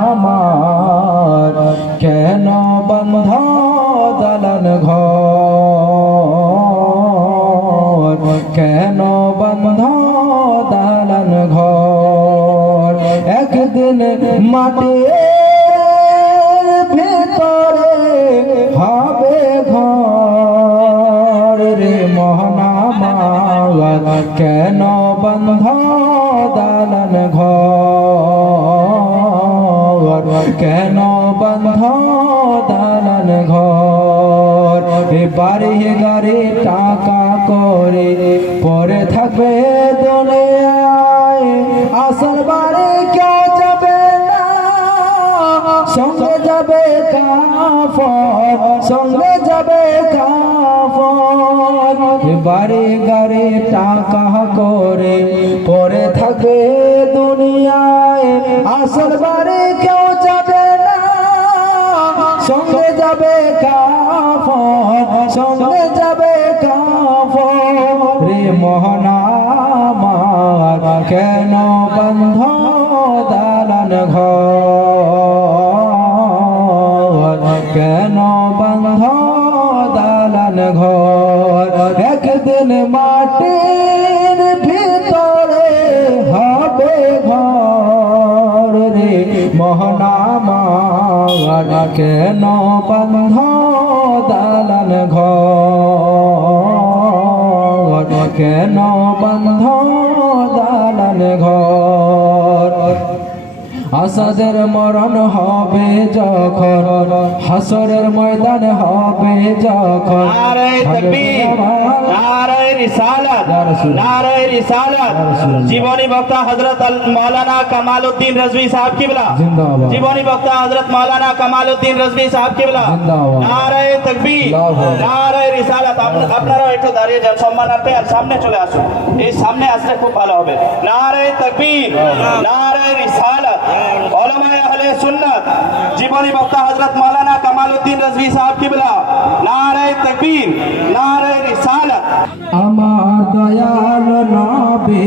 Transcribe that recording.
আমার কেন বন্ধ দলন ঘর? কেন বন্ধ দলন ঘর? একদিন মাটির ভেতরে হবে ঘর রে মহানামার কেন বন্ধ দালন কেন বন্ধ দালন ঘর? এ বাড়ি গাড়ি টাকা করে পরে থাকবে দুনিয়ায়। আসল বাড়ি কেউ যাবে না, সঙ্গে যাবে কাফর সঙ্গে যাবে কাফর বাড়ি গাড়ি টাকা করে পরে থাকবে দুনিয়ায়। আসল বাড়ি কেউ সঙ্গে যাবে কাফর সঙ্গে যাবে কাফর রে মোহনামার কেন বন্ধ দালান ঘর? কেন বন্ধ দালান ঘর? একদিন মাটির মহনামার কেন বন্ধ দালান ঘর। কেন বন্ধ দালান ঘর। আসাদের মরণ হবে যখন হাসরের ময়দান হবে যখন। জীবনী বক্তা হযরত আল মৌলানা কামালউদ্দিন রাজভী সাহেব কিবলা। জিন্দাবাদ। জীবনী বক্তা হযরত মৌলানা কামালউদ্দিন রাজভী সাহেব কিবলা। জিন্দাবাদ। নারে তকবীর আল্লাহু আকবার। নারে রিসালাত। আপ- আপনারা একটু দাঁড়িয়ে যান সম্মানার্থে আর সামনে চলে আসুন। এই সামনে আসলে খুব ভালো হবে। নারে তকবীর নারে রিসালাত। सुन्नत। जीवनी वक्ता हज़रत मौलाना कमालुद्दीन रजवी साहब की बिला। नारे तकबीर नारे रिसालत अमार दयाल नाबे।